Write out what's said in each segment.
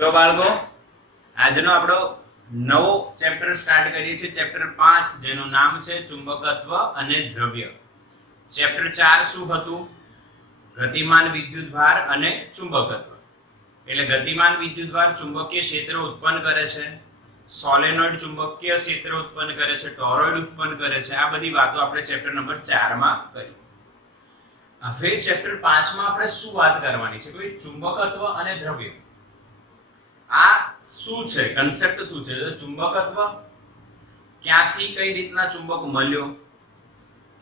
તો બાળકો આજનો આપણો નવો ચેપ્ટર સ્ટાર્ટ કરીએ છીએ, ચેપ્ટર 5 જેનું નામ છે ચુંબકત્વ અને દ્રવ્ય. ચેપ્ટર 4 શું હતું? ગતિમાન વિદ્યુતભાર અને ચુંબકત્વ. એટલે ગતિમાન વિદ્યુતભાર ચુંબકીય ક્ષેત્ર ઉત્પન્ન કરે છે, સોલેનોઇડ ચુંબકીય ક્ષેત્ર ઉત્પન્ન કરે છે, ટોરોઇડ ઉત્પન્ન કરે છે. આ બધી વાતો આપણે ચેપ્ટર નંબર 4 માં કરી. હવે ચેપ્ટર 5 માં આપણે શું વાત કરવાની છે? કે ચુંબકત્વ અને દ્રવ્ય આ શું છે, કન્સેપ્ટ શું છે? ચુંબકત્વ ક્યાંથી કઈ રીતના ચુંબક મળ્યો,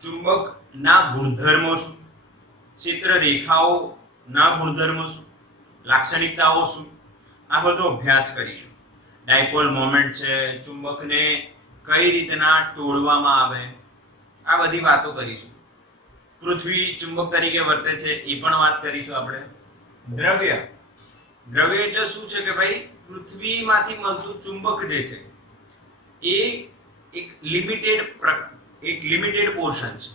ચુંબકના ગુણધર્મો શું, ક્ષેત્ર રેખાઓ ના ગુણધર્મો શું, લાક્ષણિકતાઓ શું, આ બધો અભ્યાસ કરીશું. ડાયપોલ મોમેન્ટ છે, ચુંબકને કઈ રીતના તોડવામાં આવે, આ બધી વાતો કરીશું. પૃથ્વી ચુંબક તરીકે વર્તે છે એ પણ વાત કરીશું આપણે. દ્રવ્ય દ્રવ્ય એટલે શું છે? કે ભાઈ પૃથ્વીમાંથી મળતું ચુંબક જે છે એ એક લિમિટેડ પોર્શન છે.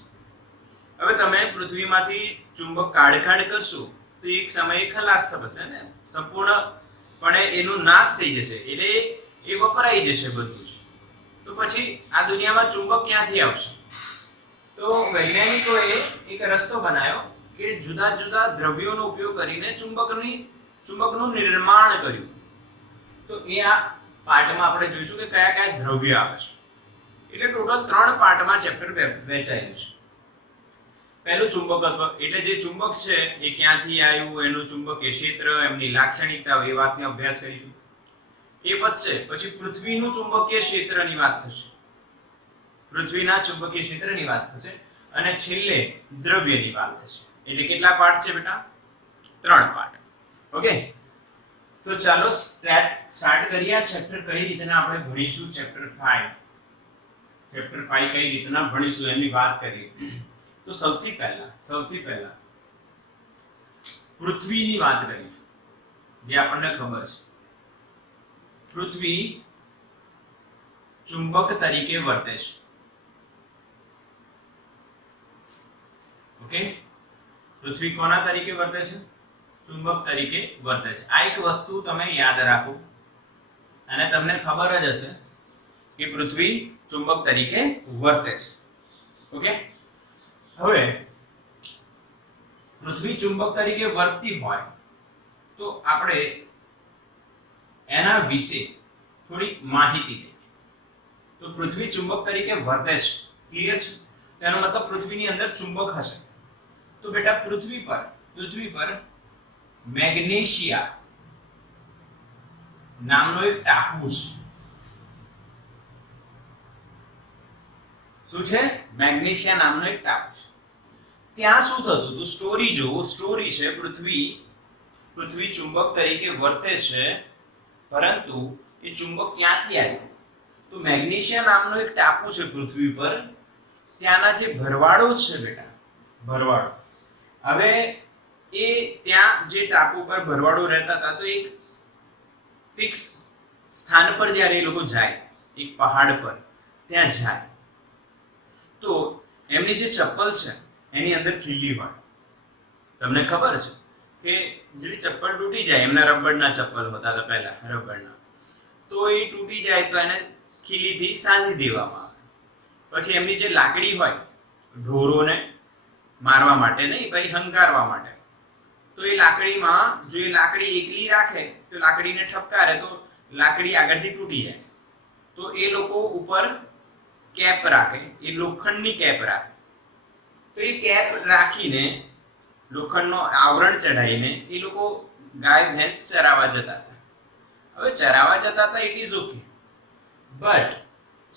હવે તમે પૃથ્વીમાંથી ચુંબક કાઢ કરશો તો એક સમયે ખલાસ થશે ને, સંપૂર્ણપણે એનો નાશ થઈ જશે, એટલે એ વપરાઈ જશે બધું જ. તો પછી આ દુનિયામાં ચુંબક ક્યાંથી આવશે? તો વૈજ્ઞાનિકોએ એક રસ્તો બનાવ્યો કે જુદા જુદા દ્રવ્યોનો ઉપયોગ કરીને ચુંબકનું નિર્માણ કર્યું. તો એ આ પાઠમાં આપણે જોઈશું કે કયા કયા દ્રવ્ય આવે છે. એટલે ટોટલ 3 પાર્ટમાં ચેપ્ટર વહેંચાયેલું છે. પહેલું ચુંબકત્વ, એટલે જે ચુંબક છે એ ક્યાંથી આવ્યું, એનું ચુંબકીય ક્ષેત્ર, એમની લાક્ષણિકતાઓ, એ વાતનો અભ્યાસ કરીશું. એ પછે પછી પૃથ્વીનું ચુંબકીય ક્ષેત્રની વાત થશે, પૃથ્વીના ચુંબકીય ક્ષેત્રની વાત થશે, અને છેલ્લે દ્રવ્યની વાત થશે. એટલે કેટલા પાર્ટ છે બેટા? 3 પાર્ટ. ઓકે, તો ચાલો સ્ટાર્ટ કરીએ આ ચેપ્ટર કઈ રીતના આપણે ભણીશું. ચેપ્ટર 5 કઈ રીતના ભણીશું એની વાત કરીએ. તો સૌથી પહેલા પૃથ્વીની વાત કરીશું, જે આપણને ખબર છે. પૃથ્વી ચુંબક તરીકે વર્તે છે. ઓકે, પૃથ્વી કોના તરીકે વર્તે છે? ચુંબક તરીકે વર્તે છે. આ એક વસ્તુ તમે યાદ રાખો, અને તમને ખબર જ હશે કે પૃથ્વી ચુંબક તરીકે વર્તે છે. ઓકે, હવે પૃથ્વી ચુંબક તરીકે વર્તતી હોય તો આપણે એના વિશે થોડી માહિતી લઈએ. તો પૃથ્વી ચુંબક તરીકે વર્તે છે, ક્લિયર છે? તેનો મતલબ પૃથ્વીની અંદર ચુંબક હશે. તો બેટા પૃથ્વી પર મેગ્નેશિયા નામનો એક ટાપુ છે. શું છે? મેગ્નેશિયા નામનો એક ટાપુ છે. ત્યાં શું થતું હતું? સ્ટોરી છે પૃથ્વી ચુંબક તરીકે વર્તે છે, પરંતુ એ ચુંબક ક્યાંથી આવ્યું? તો મેગ્નેશિયા નામનો એક ટાપુ છે પૃથ્વી પર. ત્યાંના જે ભરવાડો છે બેટા, ભરવાડો, હવે એ ત્યાં જે ટાપુ પર ભરવાડો રહેતા હતા, તો એક ફિક્સ સ્થાન પર જ્યારે એ લોકો જાય, એક પહાડ પર ત્યાં જાય, તો એમની જે ચપ્પલ છે એની અંદર ખીલી હોય. તમને ખબર છે કે જેવી ચપ્પલ તૂટી જાય, એમના રબરના ચપ્પલ હોતા હતા પહેલા, રબરના, તો એ તૂટી જાય તો એને ખીલીથી સાંધી દેવામાં આવે. પછી એમની જે લાકડી હોય ઢોરોને મારવા માટે નહીં, ભાઈ હંકારવા માટે, તો એ લાકડીમાં જો એ લાકડી એકલી રાખે તો લાકડીને ઠપકારે તો લાકડી આગળથી તૂટી જાય. તો એ લોકો ઉપર કેપ રાખે, એ લોખંડની કેપ રાખે. તો એ કેપ રાખીને, લોખંડનો આવરણ ચડાવીને એ લોકો ગાય ભેંસ ચરાવવા જતા હતા. હવે ચરાવવા જતા હતા, ઇટ ઇઝ ઓકે, બટ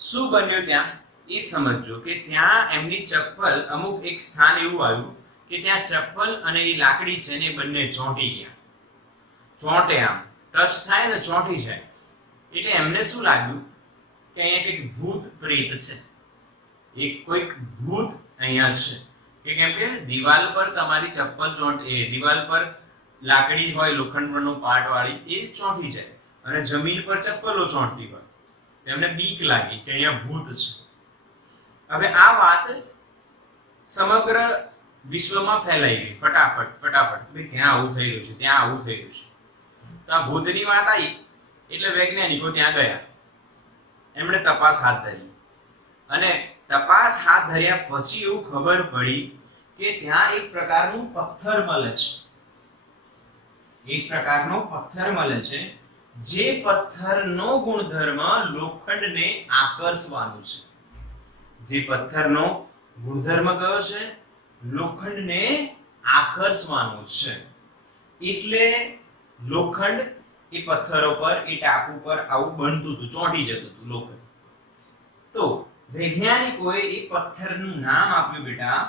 શું બન્યું ત્યાં એ સમજો કે ત્યાં એમની ચપ્પલ, અમુક એક સ્થાન એવું આવ્યું કે ત્યાં ચપ્પલ અને એ લાકડી છે ને બંને ચોંટી ગયા. ચોંટે, આમ ટચ થાય ને ચોંટી જાય. એટલે એમને શું લાગ્યું કે અહીંયા કંઈક ભૂત પ્રેત છે, એક કોઈક ભૂત અહીંયા છે. કે કેમ કે દિવાલ પર તમારી ચપ્પલ દિવાલ પર લાકડી હોય લોખંડનો પાર્ટ વાળી, એ ચોંટી જાય, અને જમીન પર ચપ્પલો ચોંટતી હોય. તેમને બીક લાગી કે અહીંયા ભૂત છે. હવે આ વાત સમગ્ર વિશ્વમાં ફેલાઈ ગઈ ફટાફટ. ભાઈ ત્યાં આવું થઈ રહ્યું છે, ત્યાં આવું થઈ રહ્યું છે. તો આ ભૂતની વાત આવી એટલે વૈજ્ઞાનિકો ત્યાં ગયા, એમણે તપાસ હાથ ધરી અને તપાસ હાથ ધર્યા પછી એવું ખબર પડી કે ત્યાં એક પ્રકારનું પથ્થર મળે છે, એક પ્રકારનો પથ્થર મળે છે જે પથ્થરનો ગુણધર્મ લોખંડને આકર્ષવાનું છે. જે પથ્થરનો ગુણધર્મ કયો છે? લોખંડને આકર્ષવાનો છે. એટલે લોખંડ એ પથ્થરો પર, એ ટાપુ પર આવું બનતું હતું, ચોંટી જતું હતું લોખંડ. તો વૈજ્ઞાનિકોએ એ પથ્થરનું નામ આપ્યું બેટા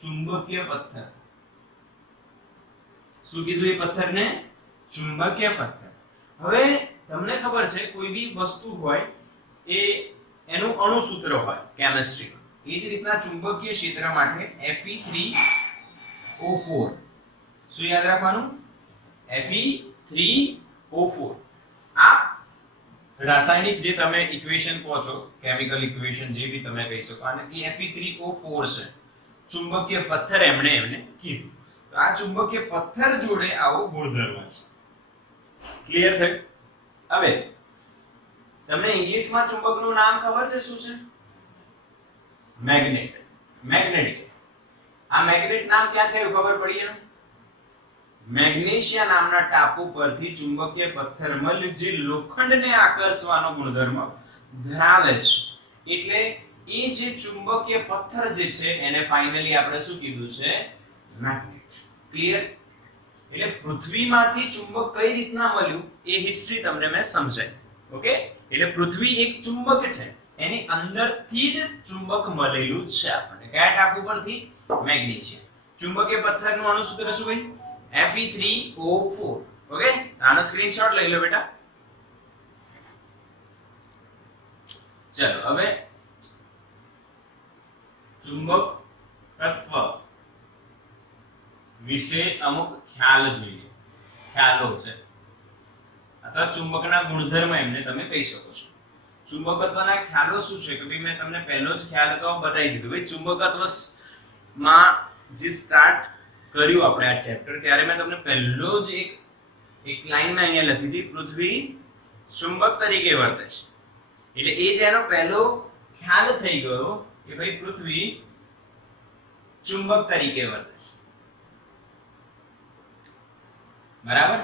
ચુંબકીય પથ્થર. શું કીધું એ પથ્થરને? ચુંબકીય પથ્થર. હવે તમને ખબર છે કોઈ બી વસ્તુ હોય એ એનું અણુસૂત્ર હોય કેમિસ્ટ્રીમાં, એ જ રીતના ચુંબકીય ક્ષેત્ર માટે Fe3O4. શું યાદ રાખવાનું? Fe3O4. આ રાસાયણિક જે તમે ઇક્વેશન કહો છો, કેમિકલ ઇક્વેશન જે બી તમે કહી શકો, અને એ Fe3O4 છે. ચુંબકીય પથ્થર એમને કીધું. તો આ ચુંબકીય પથ્થર જોડે આવો ગુણધર્મ છે. ક્લિયર થયું? હવે તમને ઇંગ્લિશમાં ચુંબકનું નામ ખબર છે શું છે? મેગ્નેટ. મેગ્નેટ. આ મેગ્નેટ નામ ક્યાં થયું ખબર પડી એમ? મેગ્નેશિયા નામના ટાપુ પરથી ચુંબકીય પથ્થર મળ્યું જે લોખંડને આકર્ષવાનો ગુણધર્મ ધરાવે છે. એટલે એ જે ચુંબકીય પથ્થર જે છે એને ફાઇનલી આપણે શું કીધું છે? મેગ્નેટ. ક્લિયર? એટલે પૃથ્વીમાંથી ચુંબક કઈ રીતના મળ્યું એ હિસ્ટ્રી તમને મેં સમજાવી. ઓકે? એટલે પૃથ્વી એક ચુંબક છે, એની અંદરથી જ ચુંબક મળેલું છે આપણને. કયા ટાપુ પરથી? મેગ્નેશિયા. ચુંબકીય પથ્થરનું અણુસૂત્ર શું ભાઈ? Fe3O4. ઓકે? આનો સ્ક્રીનશોટ લઈ લો બેટા. ચલો હવે ચુંબકત્વ વિશે અમુક ખ્યાલ જોઈએ. ખ્યાલો છે અથવા ચુંબકના ગુણધર્મ એમને તમે કહી શકો છો. ચુંબકત્વના ખ્યાલો શું છે કે ભાઈ મેં તમને પહેલો જ ખ્યાલ હતો બતાવી દીધું. ભાઈ ચુંબકત્વ માં જે સ્ટાર્ટ કર્યું આપણે આ ચેપ્ટર, ત્યારે મેં તમને પહેલો જ એક લાઈન અહીંયા લખી હતી, પૃથ્વી ચુંબક તરીકે વર્તે છે. એટલે એ જ એનો પહેલો ખ્યાલ થઈ ગયો કે ભાઈ પૃથ્વી ચુંબક તરીકે વર્તે છે. બરાબર?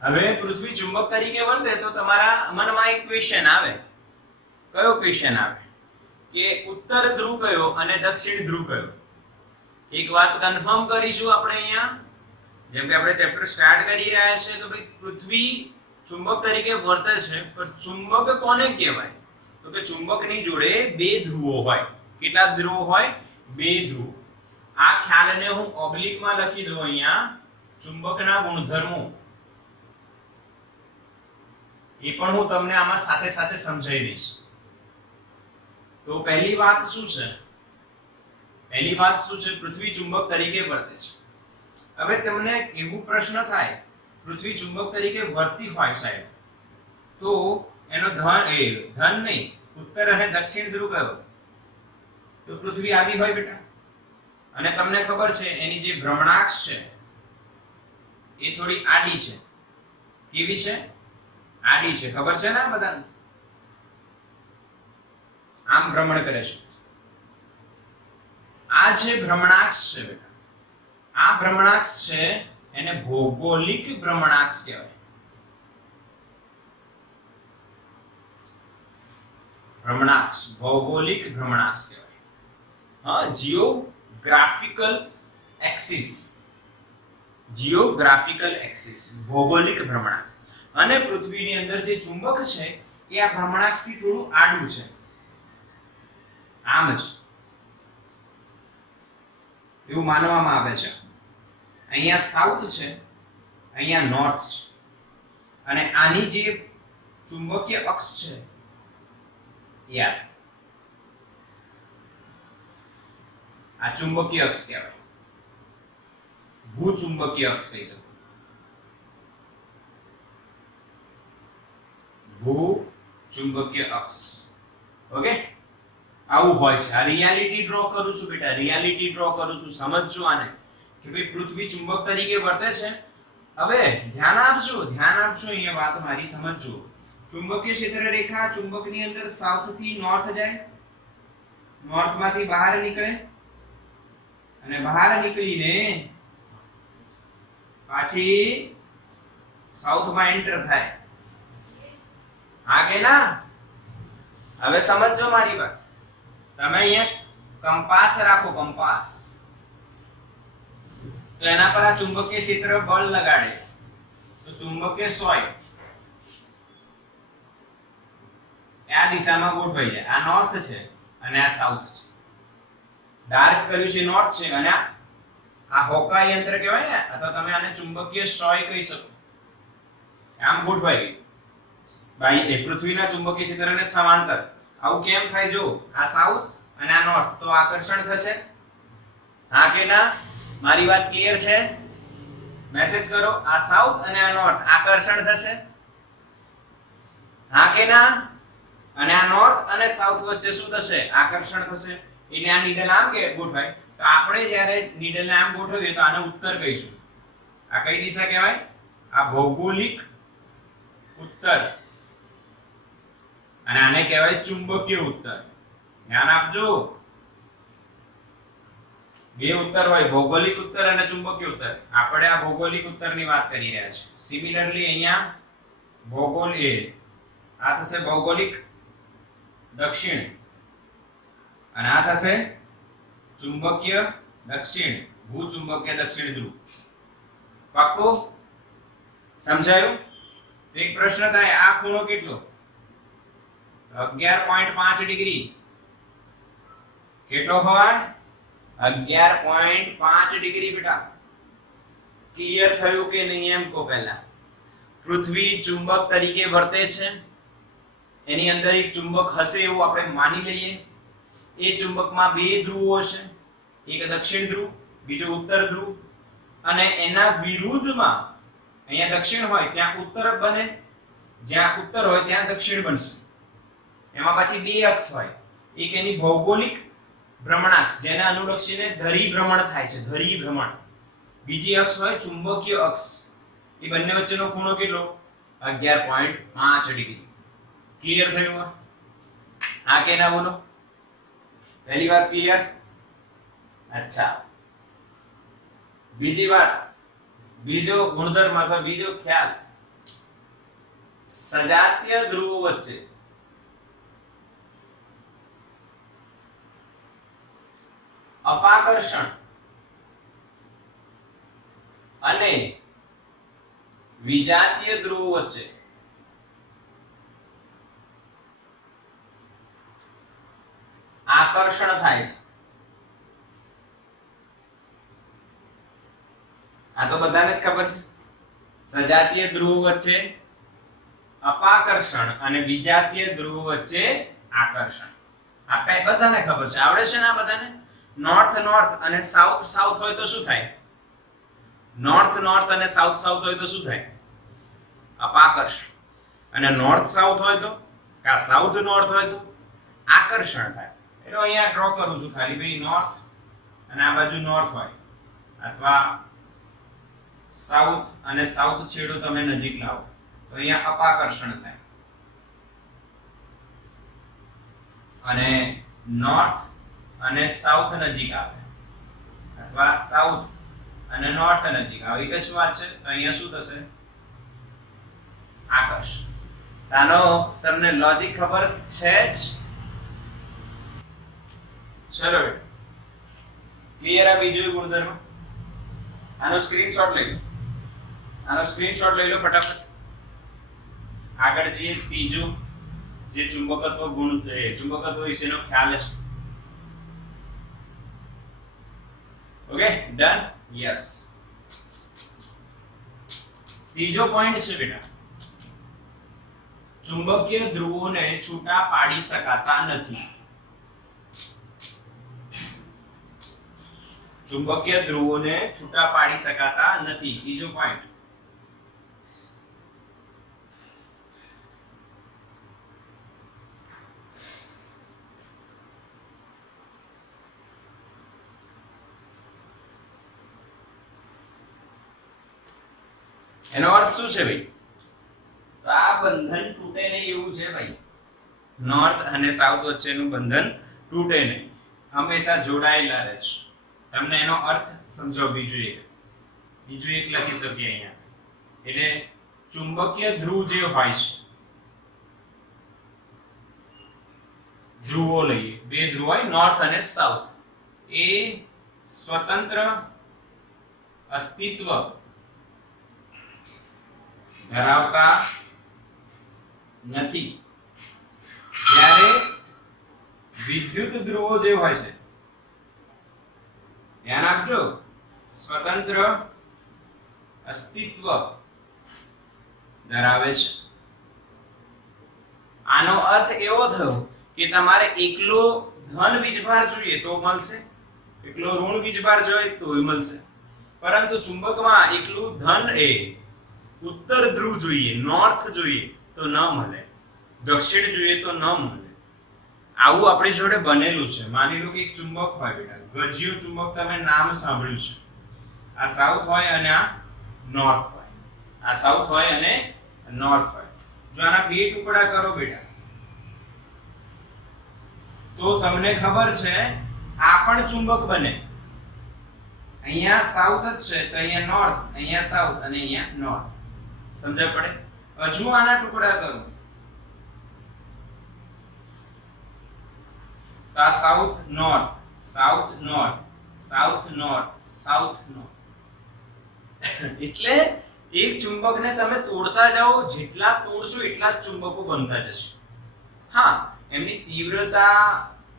હવે પૃથ્વી ચુંબક તરીકે વર્તે તો તમારા મનમાં એક ક્વેશ્ચન આવે. કયો ક્વેશ્ચન આવે? કે ઉત્તર ધ્રુવ કયો અને દક્ષિણ ધ્રુવ કયો? એક વાત કન્ફર્મ કરીશું આપણે અહીંયા, જેમ કે આપણે ચેપ્ટર સ્ટાર્ટ કરી રહ્યા છે તો ભાઈ પૃથ્વી ચુંબક તરીકે વર્તે છે, પણ ચુંબક કોને કહેવાય? તો કે ચુંબકની જોડે બે ધ્રુવો હોય. કેટલા ધ્રુવો હોય? બે ધ્રુવ. આ ખ્યાલને હું ઓબ્લિકમાં લખી દઉં અહીંયા, ચુંબકના ગુણધર્મો. એ પણ હું તમને આમાં સાથે સાથે સમજાવી દઈશ. તો પહેલી વાત શું છે? પહેલી વાત શું છે? પૃથ્વી ચુંબક તરીકે વર્તે છે. હવે તમને એવું પ્રશ્ન થાય, પૃથ્વી ચુંબક તરીકે વર્તી હોય સાહેબ, તો એનો ધન નહીં, ઉત્તર અને દક્ષિણ ધ્રુવ કયો? તો પૃથ્વી આડી હોય બેટા. અને તમને ખબર છે એની જે ભ્રમણાક્ષ છે એ થોડી આડી છે. કેવી છે? આડી છે. ખબર છે ને બધાને? આમ ભ્રમણ કરે છે. આ જે ભ્રમણાક્ષ છે બેટા, આ ભ્રમણાક્ષ છે એને ભૌગોલિક ભ્રમણાક્ષ કહેવાય. ભ્રમણાક્ષ ભૌગોલિક ભ્રમણાક્ષ કહેવાય. Geographical axis. જીઓગ્રાફિકલ એક્સિસ ભૌગોલિક ભ્રમણાક્ષ. અને પૃથ્વીની અંદર જે ચુંબક છે એ આ ભ્રમણાક્ષથી થોડું આડું છે. આમ જ એવું માનવામાં આવે છે. અહીંયા સાઉથ છે, અહીંયા નોર્થ છે, અને આની જે ચુંબકીય અક્ષ છે યાર, આ ચુંબકીય અક્ષ કહેવાય. ભૂચુંબકીય અક્ષ કહી શકો. ભૂચુંબકીય અક્ષ. ઓકે? આવું હોય છે. આ રિયાલિટી ડ્રો કરું છું બેટા, રિયાલિટી ડ્રો કરું છું. સમજજો આને કે ભાઈ પૃથ્વી ચુંબક તરીકે વર્તે છે, હવે ધ્યાન આપજો અહીંયા વાત મારી સમજજો. ચુંબકીય ક્ષેત્ર રેખા ચુંબકની અંદર સાઉથ થી નોર્થ જાય, નોર્થ માંથી બહાર નીકળે અને બહાર નીકળીને પાછી સાઉથ માં એન્ટર થાય. હા કે ના? હવે સમજજો મારી વાત. તમે અહીંયા કંપાસ રાખો, કંપાસ. તો એના પર આ ચુંબકીય ક્ષેત્ર બળ લગાડે તો ચુંબકીય સોય આ દિશામાં ગોઠવાઈ જાય. આ નોર્થ છે અને આ સાઉથ છે. ડાર્ક કર્યું છે નોર્થ છે અને આ હોકા યંત્ર કહેવાય ને, અથવા તમે આને ચુંબકીય સોય કહી શકો. આમ ગોઠવાઈ ગઈ ભાઈ એ પૃથ્વીના ચુંબકીય ક્ષેત્રને સમાંતર. આવું કેમ થાય? જો આ સાઉથ અને આ નોર્થ, તો આકર્ષણ થશે. હા કે ના? મારી વાત ક્લિયર છે? મેસેજ કરો. આ સાઉથ અને આ નોર્થ આકર્ષણ થશે. હા કે ના? અને આ નોર્થ અને સાઉથ વચ્ચે શું થશે? આકર્ષણ થશે. એટલે આ નીડલ આમ કે ગોઠવાય. તો આપણે જ્યારે નીડલને આમ ગોઠવીએ તો આને ઉત્તર કહીશું. આ કઈ દિશા કહેવાય? આ ભૌગોલિક ઉત્તર. અને આને કહેવાય ચુંબકીય ઉત્તર. ધ્યાન આપજો. બે ઉત્તર હોય, ભૌગોલિક ઉત્તર અને ચુંબકીય ઉત્તર. આપણે આ ભૌગોલિક ઉત્તરની વાત કરી રહ્યા છીએ. સિમિલરલી અહીંયા ભૌગોલિક, આ થશે ભૌગોલિક દક્ષિણ અને આ થશે ચુંબકીય દક્ષિણ, ભૂચુંબકીય દક્ષિણ ધ્રુવ. પાક્કું? સમજાયું? એક પ્રશ્ન થાય, આ ખૂણો કેટલો? 11.5 ડિગ્રી. કેટલો હોય? 11.5 ડિગ્રી. બેટા ક્લિયર થયું કે નહીં એમ કહો પહેલા. પૃથ્વી ચુંબક તરીકે વર્તે છે. એની અંદર એક ચુંબક હશે એવું આપણે માની લઈએ. એ ચુંબકમાં બે ધ્રુવો છે, એક દક્ષિણ ધ્રુવ, બીજો ઉત્તર ધ્રુવ. અને એના વિરુદ્ધમાં અહીંયા દક્ષિણ હોય ત્યાં ઉત્તર બને, જ્યાં ઉત્તર હોય ત્યાં દક્ષિણ બનશે. એમાં પછી બે અક્ષ હોય. એક એની ભૌગોલિક ભ્રમણાક્ષ, જેને અનુલક્ષીને ધરી ભ્રમણ થાય છે, ધરી ભ્રમણ. બીજી અક્ષ હોય ચુંબકીય અક્ષ. એ બંને વચ્ચેનો ખૂણો કેટલો? 11.5 ડિગ્રી. ક્લિયર થયું? હા કે ના બોલો? પહેલી વાત ક્લિયર? અચ્છા, બીજી વાત, બીજો ગુણધર્મ અથવા બીજો ખ્યાલ, સજાતીય ધ્રુવો વચ્ચે અપાકર્ષણ અને વિજાતીય ધ્રુવો વચ્ચે આકર્ષણ થાય છે. આ તો બધાને જ ખબર છે. સજાતીય ધ્રુવો વચ્ચે અપાકર્ષણ અને વિજાતીય ધ્રુવો વચ્ચે આકર્ષણ. આ બધાને ખબર છે, આવડે છે ને આ બધાને? નોર્થ નોર્થ અને સાઉથ સાઉથ હોય તો શું થાય? નોર્થ નોર્થ અને સાઉથ સાઉથ હોય તો શું થાય? અપાકર્ષણ. અને નોર્થ સાઉથ હોય તો, કા સાઉથ નોર્થ હોય તો આકર્ષણ થાય. એટલે અહીંયા ડ્રો કરું છું ખાલી ભાઈ, નોર્થ અને આ બાજુ નોર્થ હોય અથવા સાઉથ અને સાઉથ છેડો તમે નજીક લાવો તો અહીંયા અપાકર્ષણ થાય. અને નોર્થ અને સાઉથ નજીક આવે અથવા સાઉથ અને નોર્થ નજીક આવે, એક જ વાત છે. તો અહીંયા શું થશે? આકર્ષણ. આનો તમને લોજિક ખબર છે જ? ચલો ક્લિયર? આ બીજો ગુણધર્મ. આનો સ્ક્રીનશોટ લઈ લો, આનો સ્ક્રીનશોટ લઈ લો ફટાફટ. આગળ જઈએ. ત્રીજું જે ચુંબકત્વ ગુણ, ચુંબકત્વ વિશેનો ખ્યાલ છે. Okay, done? યસ. ત્રીજો પોઈન્ટ છે બેટા, ચુંબકીય ધ્રુવોને છૂટા પાડી શકાતા નથી. ચુંબકીય ધ્રુવોને છૂટા પાડી શકાતા નથી. ત્રીજો પોઈન્ટ. એનો અર્થ શું છે ભાઈ? તો આ બંધન તૂટે નહીં એવું છે ભાઈ. નોર્થ અને સાઉથ વચ્ચેનું બંધન તૂટે નહીં, હંમેશા જોડાયેલા રહે છે. તમને એનો અર્થ સમજો. બીજું એક લખી શકીએ અહીંયા. એટલે ચુંબકીય ધ્રુવ જે હોય છે, ધ્રુવો લઈએ, બે ધ્રુવ હોય નોર્થ અને સાઉથ, એ સ્વતંત્ર અસ્તિત્વ ધરાવતા નથી. જ્યારે વિદ્યુત ધ્રુવો જે હોય છે, ધ્યાન આપજો, સ્વતંત્ર અસ્તિત્વ ધરાવે છે. આનો અર્થ એવો થયો કે તમારે એકલો ધન વીજભાર જોઈએ તો મળશે, એકલો ઋણ વીજભાર જોઈએ તોય મળશે, પરંતુ ચુંબકમાં એકલું ધન એ ઉત્તર ધ્રુવ જોઈએ, નોર્થ જોઈએ તો ન મળે, દક્ષિણ જોઈએ તો ન મળે. આવું આપણી જોડે બનેલું છે. માની લો કે એક ચુંબક હોય બેટા, ગજિયું ચુંબક, તમે નામ સાંભળ્યું છે. આ સાઉથ હોય અને આ નોર્થ હોય, આ સાઉથ હોય અને નોર્થ હોય. જો આના બે ટુકડા કરો બેટા તો તમને ખબર છે આ પણ ચુંબક બને. અહીંયા સાઉથ જ છે તો અહીંયા નોર્થ, અહીંયા સાઉથ અને અહીંયા નોર્થ. સમજાય પડે? હજુ આના ટુકડા કરો તો આ south north, south north, south north, south north. એટલે એક ચુંબકને તમે તોડતા જાઓ, જેટલા તોડશો એટલા જ ચુંબકો બનતા જશે. હા, એમની તીવ્રતા,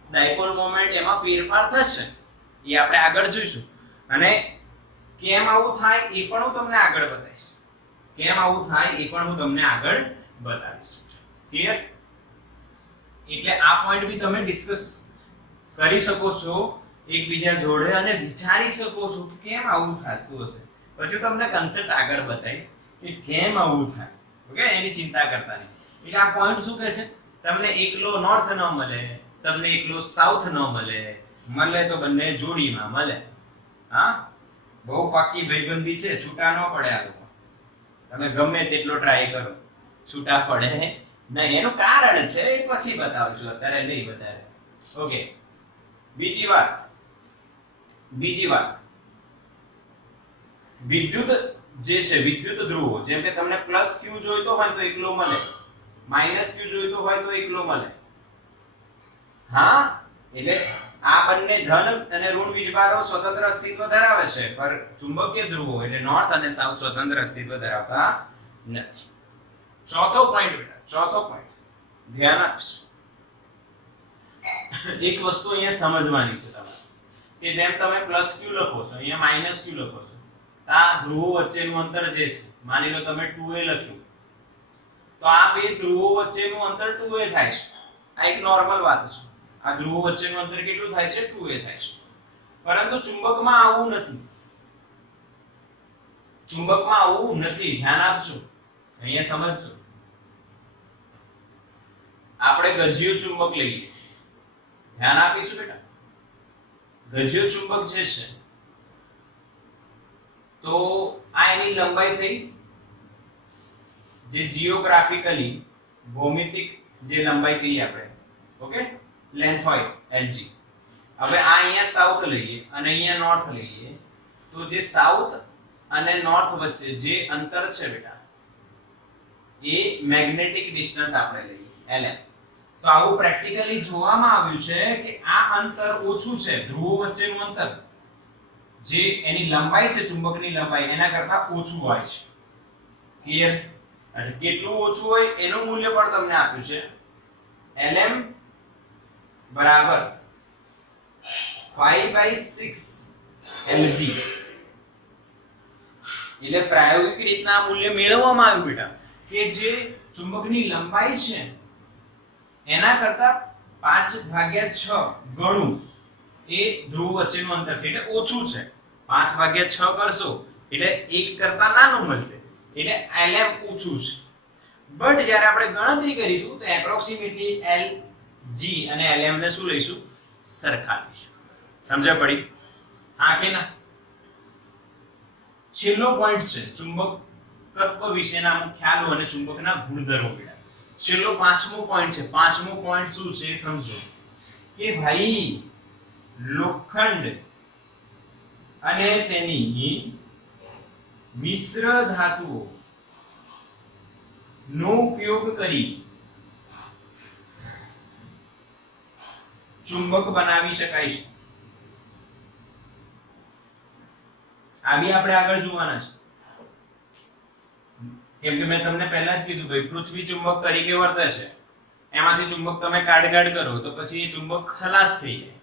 ડાયપોલ મોમેન્ટ, એમાં ફેરફાર થશે, એ આપણે આગળ જોઈશું. અને કેમ આવું થાય એ પણ હું તમને આગળ બતાવીશ. કેમ આવું થાય એ પણ હું તમને આગળ બતાવીશ. ક્લિયર? એટલે આ પોઈન્ટ બી તમે ડિસ્કસ કરી શકો છો એકબીજા જોડે અને વિચારી શકો છો કે કેમ આવું થતું હશે. પછી તમને કન્સેપ્ટ આગળ બતાવીશ કે કેમ આવું થાય. ઓકે, એની ચિંતા કરતા નહીં. એટલે આ પોઈન્ટ શું કહે છે? તમને એકલો નોર્થ ન મળે, તમને એકલો સાઉથ ન મળે, મળે તો બંને જોડીમાં મળે. હા, બહુ પાકી ભાઈબંધી છે, છૂટા ન પડે. આ લોકો તમે ગમે તેટલો ટ્રાય કરો, છૂટા પડે નહીં. એનું કારણ છે એ પછી બતાવું છું, અત્યારે નહીં બતાવે. ઓકે, બીજી વાત વિદ્યુત જે છે, વિદ્યુત ધ્રુવો, જેમ કે તમને પ્લસ ક્યુ જોઈતો હોય તો એકલો મળે, માઈનસ ક્યુ જોઈતો હોય તો એકલો મળે. હા, એટલે આ બંને ધન અને ઋણ વીજભારો સ્વતંત્ર અસ્તિત્વ ધરાવે છે, પર ચુંબકીય ધ્રુવો એટલે નોર્થ અને સાઉથ સ્વતંત્ર અસ્તિત્વ ધરાવતા નથી. ચોથો પોઈન્ટ બેટા, ચોથો પોઈન્ટ ધ્યાન આપજો. એક વસ્તુ અહીંયા સમજવાની છે તમારે, કે જેમ તમે પ્લસ ક્યુ લખો છો, અહીંયા માઈનસ ક્યુ લખો છો, આ ધ્રુવો વચ્ચેનું અંતર જે છે, માની લો તમે 2a લખ્યું, તો આ બે ધ્રુવો વચ્ચેનું અંતર 2a થાય છે. આ એક નોર્મલ વાત છે. આ ધ્રુવો વચ્ચેનું અંતર કેટલું થાય છે? 2a થાય છે. પરંતુ ચુંબકમાં આવું નથી. ચુંબકમાં આવું નથી. ધ્યાન આપજો, અહીંયા સમજજો. આપણે ગજિયું ચુંબક લઈએ, ધ્યાન આપીશું બેટા. ગજિયું ચુંબક જે છે, તો આ એની લંબાઈ થઈ, જે જીઓગ્રાફિકલી ભૌમિતિક જે લંબાઈ કહીએ આપણે, ઓકે, લેન્થ હોય lg. હવે આ અહીંયા સાઉથ લઈએ અને અહીંયા નોર્થ લઈએ, તો જે સાઉથ અને નોર્થ વચ્ચે જે અંતર છે બેટા, એ મેગ્નેટિક ડિસ્ટન્સ આપણે લઈએ lm. તો આવું પ્રેક્ટિકલી જોવામાં આવ્યું છે કે આ અંતર ઓછું છે, ધ્રુવો વચ્ચેનું અંતર જે એની લંબાઈ છે, ચુંબકની લંબાઈ એના કરતા ઓછું હોય છે. ક્લિયર? એટલે કેટલું ઓછું હોય એનું મૂલ્ય પણ તમને આપ્યું છે. lm બરાબર 5/6 lg. એટલે પ્રાયોગિક રીતના આ મૂલ્ય મેળવવામાં આવ્યું બેટા, કે જે ચુંબકની લંબાઈ છે એના કરતા 5/6 ગણું એ ધ્રુવ વચ્ચેનું અંતર છે, એટલે ઓછું છે. 5/6 કરશો એટલે 1 કરતા નાનું મળશે, એટલે lm ઓછું છે. બટ જ્યારે આપણે ગણતરી કરીશું તો એપ્રોક્સિમેટલી lg અને lm ને શું લઈશું? સરખા લઈશું. સમજ્યા પડી? હા કે ના? છેલ્લો પોઈન્ટ છે ચુંબક તત્વ વિશેના અમુક ખ્યાલો અને ચુંબકના ગુણધર્મો બેટા. છેલ્લો પાંચમો પોઈન્ટ છે. પાંચમો પોઈન્ટ શું છે સમજો કે ભાઈ લોખંડ અને તેની મિશ્ર ધાતુઓ નો ઉપયોગ કરી ચુંબક બનાવી શકાય છે. આ બી આપણે આગળ જોવાના છે, કેમ કે મેં તમને પહેલા જ કીધું ભાઈ પૃથ્વી ચુંબક તરીકે વર્તે છે. એમાંથી ચુંબક તમે કાઢ કરો તો પછી એ ચુંબક ખલાસ થઈ જાય,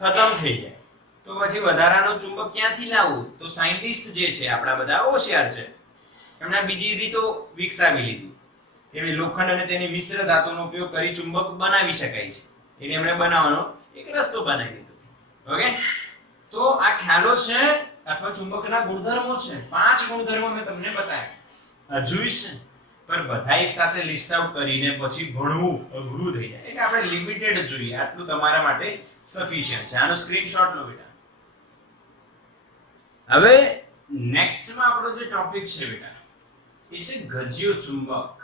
ખતમ થઈ જાય. તો પછી વધારાનો ચુંબક ક્યાંથી લાવવું? તો સાયન્ટિસ્ટ જે છે આપણા બધા હોશિયાર છે, એમણે બીજી રીતો વિકસાવી લીધી કે લોખંડ અને તેની મિશ્ર ધાતુનો ઉપયોગ કરી ચુંબક બનાવી શકાય છે. એટલે એમણે બનાવવાનો એક રસ્તો બનાવી દીધો. ઓકે, તો આ ખ્યાલો છે અથવા ચુંબકના ગુણધર્મો છે. 5 ગુણધર્મો મેં તમને બતાવ્યા. જોઈ છે પર બધા એક સાથે લિસ્ટ આઉટ કરીને પછી ભણવું અઘરું થઈ જાય. એટલે આપણે લિમિટેડ જોઈએ, આટલું તમારા માટે સફિશિયન્ટ છે. આનો સ્ક્રીનશોટ લો બેટા. હવે નેક્સ્ટમાં આપણો જે ટોપિક છે બેટા એ છે ગજિયો ચુંબક.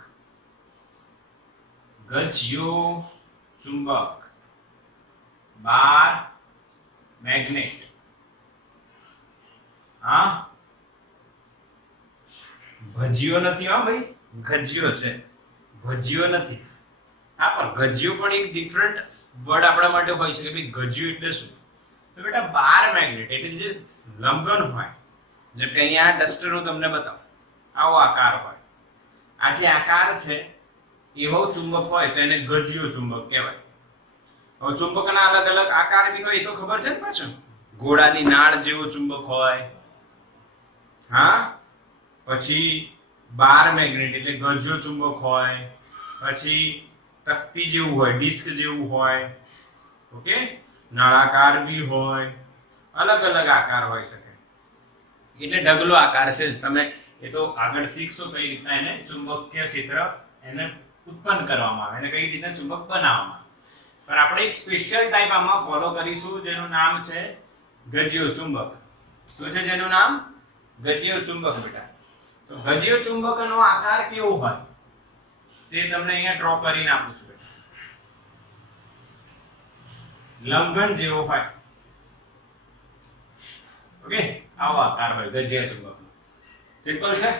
ગજિયો ચુંબક, બાર મેગ્નેટ. હા, ભજિયો નથી હો ભાઈ, ગજિયો છે, ભજિયો નથી. હા, પણ ગજિયો પણ એક ડિફરન્ટ વર્ડ આપણા માટે હોય છે કે ભાઈ ગજિયો એટલે શું? તો બેટા બાર મેગ્નેટ એટલે જે લંબઘન હોય, જેમ કે અહીંયા ડસ્ટર હું તમને બતાવું, આવો આકાર હોય. આ જે આકાર છે એવો ચુંબક હોય તો એને ગજિયો ચુંબક કહેવાય. હવે ચુંબકના અલગ અલગ આકાર બી હોય એ તો ખબર છે ને પાછું. ઘોડાની નાળ જેવો ચુંબક હોય, હા, પછી બાર મેગ્નેટ એટલે ગજિયો ચુંબક હોય, પછી તકતી જેવું હોય, ડિસ્ક જેવું હોય, ઓકે, નળાકાર બી હોય, અલગ અલગ આકાર હોઈ શકે. એટલે ઢગલો આકાર છે. તમે એ તો આગળ શીખશો કઈ રીતના એને ચુંબકીય ક્ષેત્ર એને ઉત્પન્ન કરવામાં આવે અને કઈ રીતના ચુંબક બનાવવામાં આવે. પણ આપણે એક સ્પેશિયલ ટાઈપ આમાં ફોલો કરીશું જેનું નામ છે ગજિયો ચુંબક. શું છે જેનું નામ? ગજિયો ચુંબક બેટા. તો ગજિયો ચુંબકનો આકાર કેવો હોય તે તમને અહીંયા ડ્રો કરીને આપું છું બેટા. લંબઘન જેવો હોય. ઓકે, આવો આકાર હોય ગજિયા ચુંબકનો. સિમ્પલ છે,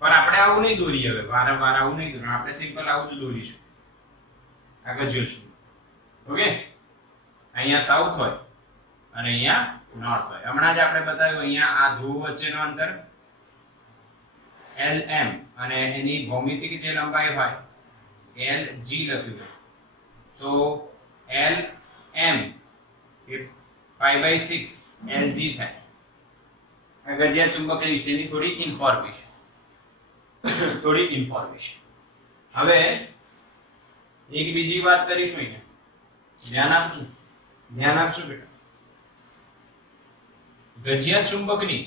પણ આપણે આવું નહીં દોરીએ. હવે વારંવાર આવું નહીં દોરવાનું, આપણે સિમ્પલ આવું જ દોરીશું. આ ગજિયો ચુંબક. ઓકે, અહીંયા સાઉથ હોય અને અહીંયા નોર્થ હોય. હમણાં જ આપણે બતાવ્યું અહીંયા આ ધ્રુવ વચ્ચેનો અંતર LM અને એની ભૌમિતિક જે લંબાઈ હોય LG લખ્યું. તો LM એ 5/6 LG થાય. આ ગજિયા ચુંબક વિશેની થોડી ઇન્ફોર્મેશન. હવે એક બીજી વાત કરીશું અહીંયા. ધ્યાન આપજો બેટા. ગજિયા ચુંબકની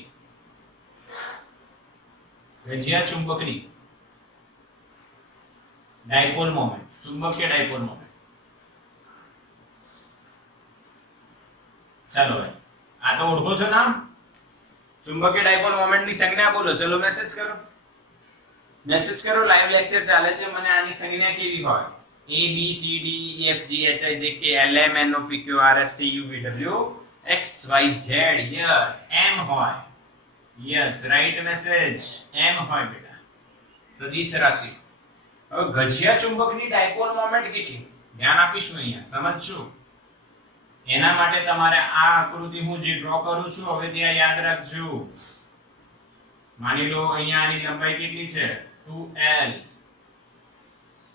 ડાયપોલ મોમેન્ટ, ચુંબકીય ડાયપોલ મોમેન્ટ. ચાલો ભાઈ, આ તો ઓળખો છો નામ? ચુંબકીય ડાયપોલ મોમેન્ટની સંજ્ઞા બોલો. ચલો મેસેજ કરો. લાઈવ લેક્ચર ચાલે છે. મને આની સંજ્ઞા કેવી હોય? A B C D E F G H I J K L M N O P Q R S T U V W X Y Z. Yes, M હોય. Yes, right message. M હોય બેટા. સદિશ રાશિ. હવે ગજિયા ચુંબકની dipole moment કેટલી? ધ્યાન આપીશું અહીંયા, સમજજો. એના માટે તમારે આ આકૃતિ હું જે ડ્રો કરું છું હવે ત્યાં યાદ રાખજો. માની લો અહીંયા આની લંબાઈ કેટલી છે? 2L.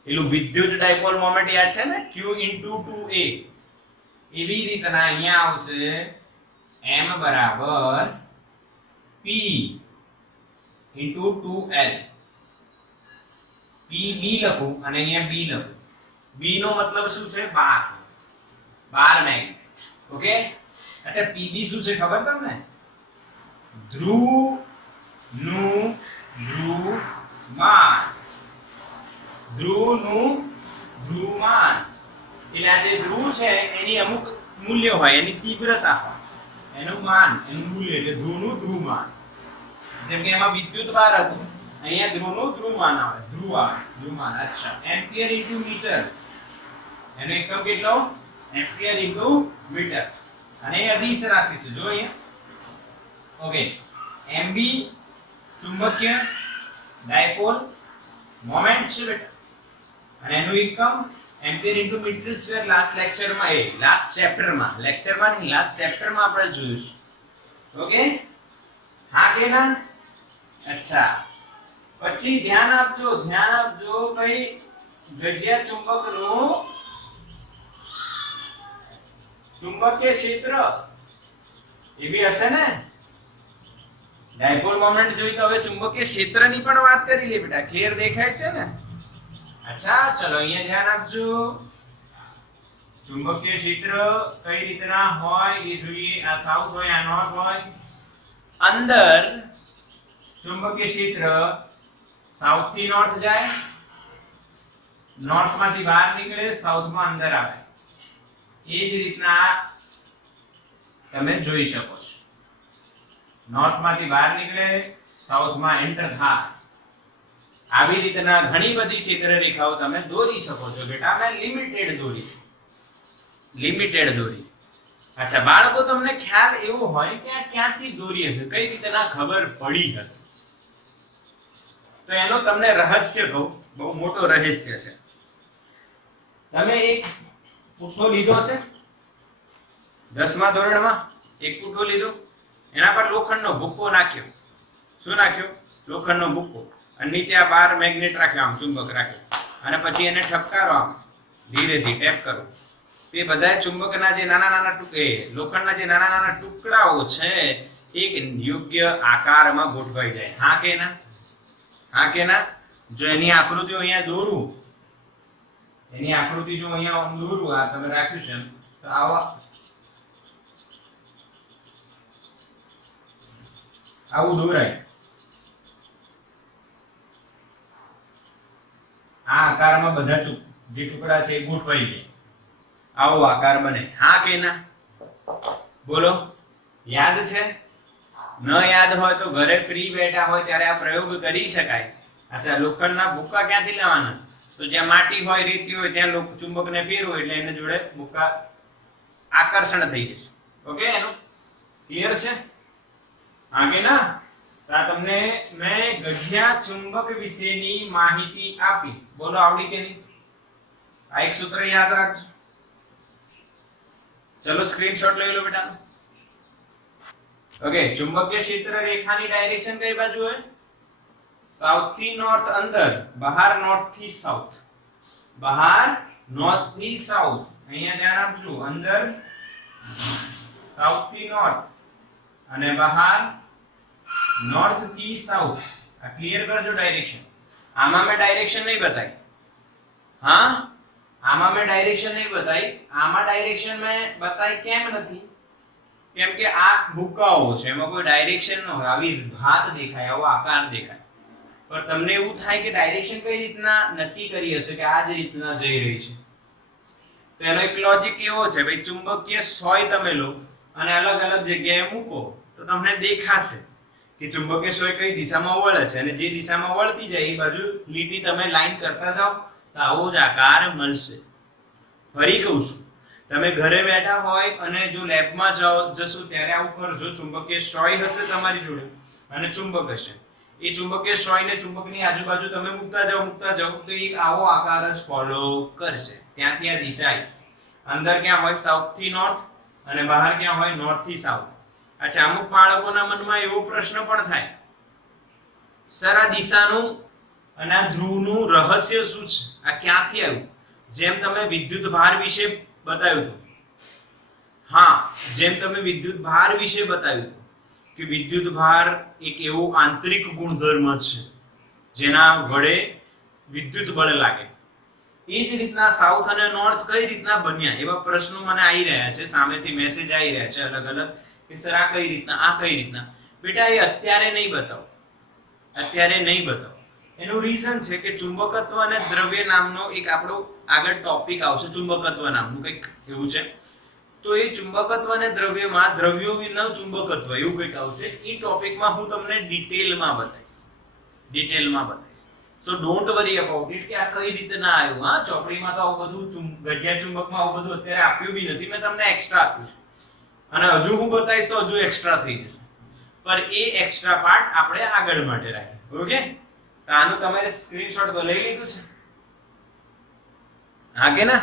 પેલું વિદ્યુત ડાયપોલ મોમેન્ટ યાદ છે ને? Q * 2A. એવી રીતના અહીંયા આવશે M બરાબર P * 2L. PB લખું અને અહીંયા B લખું. B નો મતલબ શું છે? 12 મેગ્નેટ. ઓકે, અચ્છા PB શું છે ખબર તમને? ધ્રુવનું ધ્રુવમાન. ધ્રુવમાન એટલે આ જે ધ્રુવ છે એની અમુક મૂલ્ય હોય, એની તીવ્રતા હોય, એનું માન, એનું મૂલ્ય એટલે ધ્રુવનું ધ્રુવમાન. જેમ કે એમાં વિદ્યુત ભાર હતું, અહીંયા ધ્રુવનું ધ્રુવમાન આવે, ધ્રુવમાન. અચ્છા, એમ્પિયર ઇન્ટુ મીટર, એનો એકમ કેટલો? Ampere into meter. અને એ અદિશ રાશિ છે, જો અહીંયા. ઓકે, mb ચુંબકીય ડાયપોલ મોમેન્ટ છે બેટા, અને એનું એકમ ampere into meter square. Last લેક્ચરમાં લાસ્ટ ચેપ્ટરમાં નહીં, લાસ્ટ ચેપ્ટરમાં આપણે જોયું છે. ઓકે, હા કે ના? અચ્છા, પછી ધ્યાન આપજો ભાઈ, જગ્યા ચુંબકનું ચુંબકીય ક્ષેત્ર એ બી હશે ને. ડાયપોલ મોમેન્ટ જોઈ તો હવે ચુંબકીય ક્ષેત્રની પણ વાત કરી લે બેટા. ક્લિયર દેખાય છે ને? અચ્છા, ચલો અહીંયા ધ્યાન આપજો. ચુંબકીય ક્ષેત્ર કઈ રીતના હોય એ જોઈએ. આ સાઉથ હોય, આ નોર્થ હોય. અંદર ચુંબકીય ક્ષેત્ર સાઉથ થી નોર્થ જાય, નોર્થ માંથી બહાર નીકળે, સાઉથ માં અંદર આવે. એ જ રીતના તમે જોઈ શકો છો. નોર્થ માંથી બહાર નીકળે, સાઉથ માં એન્ટર થાય. આવી રીતના ઘણી બધી ક્ષેત્ર રેખાઓ તમે દોરી શકો છો બેટા. મેં લિમિટેડ દોરી. અચ્છા બાળકો, તમને ખ્યાલ એવો હોય કે આ ક્યાંથી દોરી હશે, કઈ રીતના ખબર પડી હશે? તો એનો તમને રહસ્ય કહું, બહુ મોટો રહસ્ય છે. તમે એક પુઠ્ઠો લીધો છે 10મા ધોરણમાં, એક પુઠ્ઠો લીધો, એના પર લોખંડનો ભૂક્કો નાખ્યો. શું નાખ્યો? લોખંડનો ભૂક્કો. અને નીચે આ બાર મેગ્નેટ રાખ્યો, આમ ચુંબક રાખ્યો, અને પછી એને ઠપકારો, આમ ધીરેથી ટેપ કરો. તે બધા ચુંબકના જે નાના લોખંડના જે નાના ટુકડાઓ છે એક યોગ્ય આકારમાં ગોઠવાઈ જાય. હા કે ના? હા કે ના? જો એની આકૃતિઓ અહીંયા દોરું, આ તમે રાખ્યું છે, તો આવું દોરાય. આ આકારમાં બધા જે ટુકડા છે એ ગોઠવાઈ જાય, આવો આકાર બને. હા કે ના? બોલો, યાદ છે? ન યાદ હોય તો ઘરે ફ્રી બેઠા હોય ત્યારે આ પ્રયોગ કરી શકાય. અચ્છા, લોખંડના ભૂક્કા ક્યાંથી લાવવાના? તો જ્યાં માટી હોય, રેતી હોય, ત્યાં ચુંબકને ફેરવો એટલે એને જોડે ભૂક્કા આકર્ષણ થઈ જશે. ઓકે, એનું ક્લિયર છે? હા કે ના? આ તમને મેં ગઢિયા ચુંબક વિશેની માહિતી આપી. બોલો, આવડી કે નહીં? આ એક સૂત્ર યાદ રાખજો. ચલો સ્ક્રીનશોટ લઈ લો બેટા. ઓકે, ચુંબકીય ક્ષેત્ર રેખાની ડાયરેક્શન કઈ બાજુ હોય? સાઉથ થી નોર્થ અંદર, બહાર નોર્થ થી સાઉથ. અહીંયા ધ્યાન આપજો. અંદર સાઉથ થી નોર્થ અને બહાર નોર્થ થી સાઉથ. આ ક્લિયર કરજો ડાયરેક્શન. આમાં મેં ડાયરેક્શન નહીં બતાવી. હા, આમાં મેં ડાયરેક્શન નહીં બતાવી. આમાં ડાયરેક્શન મેં બતાવી કેમ નથી? કેમ કે આ ભૂક્કાઓ છે, એમાં કોઈ ડાયરેક્શન ન હોય. આવી ભાત દેખાય, આવો આકાર દેખાય. પણ તમને એવું થાય કે ડાયરેક્શન કઈ રીતના નક્કી કરી હશે કે આ જ રીતના જઈ રહી છે? તો એનો એક લોજિક એવો છે ભાઈ, ચુંબકીય સોય તમે લો અને અલગ અલગ જગ્યાએ મૂકો તો તમને દેખાશે કે ચુંબકીય સોય કઈ દિશામાં વળે છે, અને જે દિશામાં વળતી જાય એ બાજુ લીટી તમે લાઈન કરતા જાઓ તો આવો જ આકાર મળશે. ફરી કહું છું, તમે ઘરે બેઠા હોય અને જો લેબમાં જશો ત્યારે આવું કરજો. ચુંબકીય સોય હશે તમારી જોડે અને ચુંબક હશે. એ ચુંબકીય સોયને ચુંબકની આજુબાજુ તમે મૂકતા જાઓ તો એક આવો આકાર જ ફોલો કરશે. ત્યાંથી આ દિશા આવી. અંદર ક્યાં હોય? સાઉથ થી નોર્થ, અને બહાર ક્યાં હોય? નોર્થ થી સાઉથ. અચ્છા, અમુક બાળકોના મનમાં એવો પ્રશ્ન પણ થાય, સર આ દિશાનું અને આ ધ્રુવનું રહસ્ય શું છે? આ ક્યાંથી આવ્યું? જેમ તમે વિદ્યુત ભાર વિશે બતાવ્યું હતું. હા, જેમ તમે વિદ્યુત ભાર વિશે બતાવ્યું હતું કે વિદ્યુત ભાર એક એવો આંતરિક ગુણધર્મ છે જેના વડે વિદ્યુત બળ લાગે. એ જ રીતના સાઉથ અને નોર્થ કઈ રીતના બન્યા એવા પ્રશ્નો મને આવી રહ્યા છે, સામેથી મેસેજ આવી રહ્યા છે અલગ અલગ કે સર આ કઈ રીતના. બેટા એ અત્યારે નહીં બતાવો. એનું રીઝન છે કે ચુંબકત્વ અને દ્રવ્ય નામનો એક આપણો આગળ ટોપિક આવશે. ચુંબકત્વ નામનું કંઈક એવું છે. તો એ ચુંબકત્વ અને દ્રવ્યમાં દ્રવ્યો વિના ચુંબકત્વ એવું કંઈક આવશે. એ ટોપિકમાં હું તમને ડિટેલમાં બતાવીશ. ડિટેલમાં બતાવીશ. સો ડોન્ટ વરી અબાઉટ ઇટ કે આ કઈ રીતે ના આવ્યું. હા, ચોપડીમાં તો આવું બધું ગજિયા ચુંબકમાં આવું બધું અત્યારે આપ્યું બી નથી, મેં તમને એક્સ્ટ્રા આપ્યું છે. અને હજુ હું બતાવીશ તો હજુ એક્સ્ટ્રા થઈ જશે. પર એ એક્સ્ટ્રા પાર્ટ આપણે આગળ માટે રાખીએ. ઓકે, તો આનું તમારે સ્ક્રીનશોટ તો લઈ લીધું છે? હા કે ના?